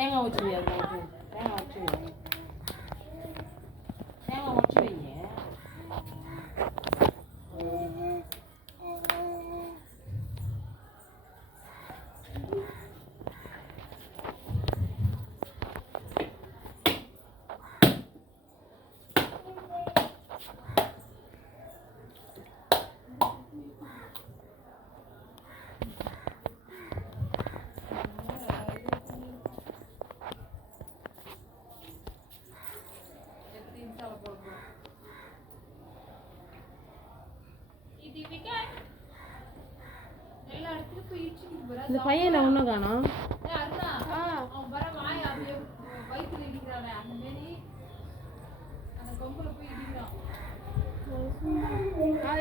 தேங்காய் வச்சு வை. தேங்காய் வச்சு வை. தேங்காய் வச்சு வைங்க. இந்த பையனை ஒன்றும் காணோம்.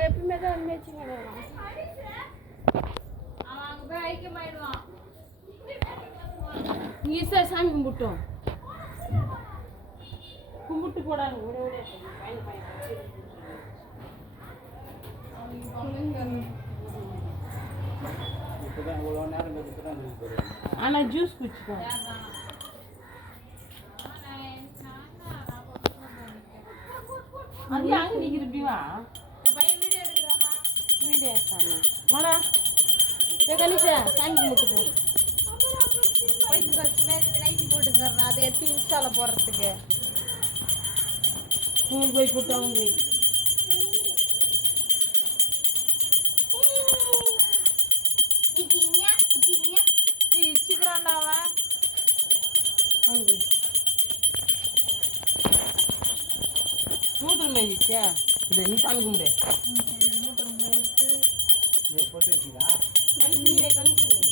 எப்பவுமே தான் மேய்ச்சிங்க ஈஸியாக சாமி கும்பிட்டோம். கும்பிட்டு போடாங்க. ஆனால் ஜூஸ் குடிச்சுக்கோங்க. அது அங்கே நிற்கிது. இப்படி வா. வீடியோ எடுத்தாங்க. வாடா கணேஷா சாமி கும்பிட்டு போ. நைட்டி போட்டுங்க. அதை எடுத்து இன்ஸ்டாவில் போடுறதுக்கு போய் போட்டு அவங்க இச்சுக்கிறான்டா அவன். மூத்திரம் மேய்ச்சியா? இது நீ சாமி கும்பிடு. மூத்திரம் போட்டு வச்சுக்கா. கணிச்சு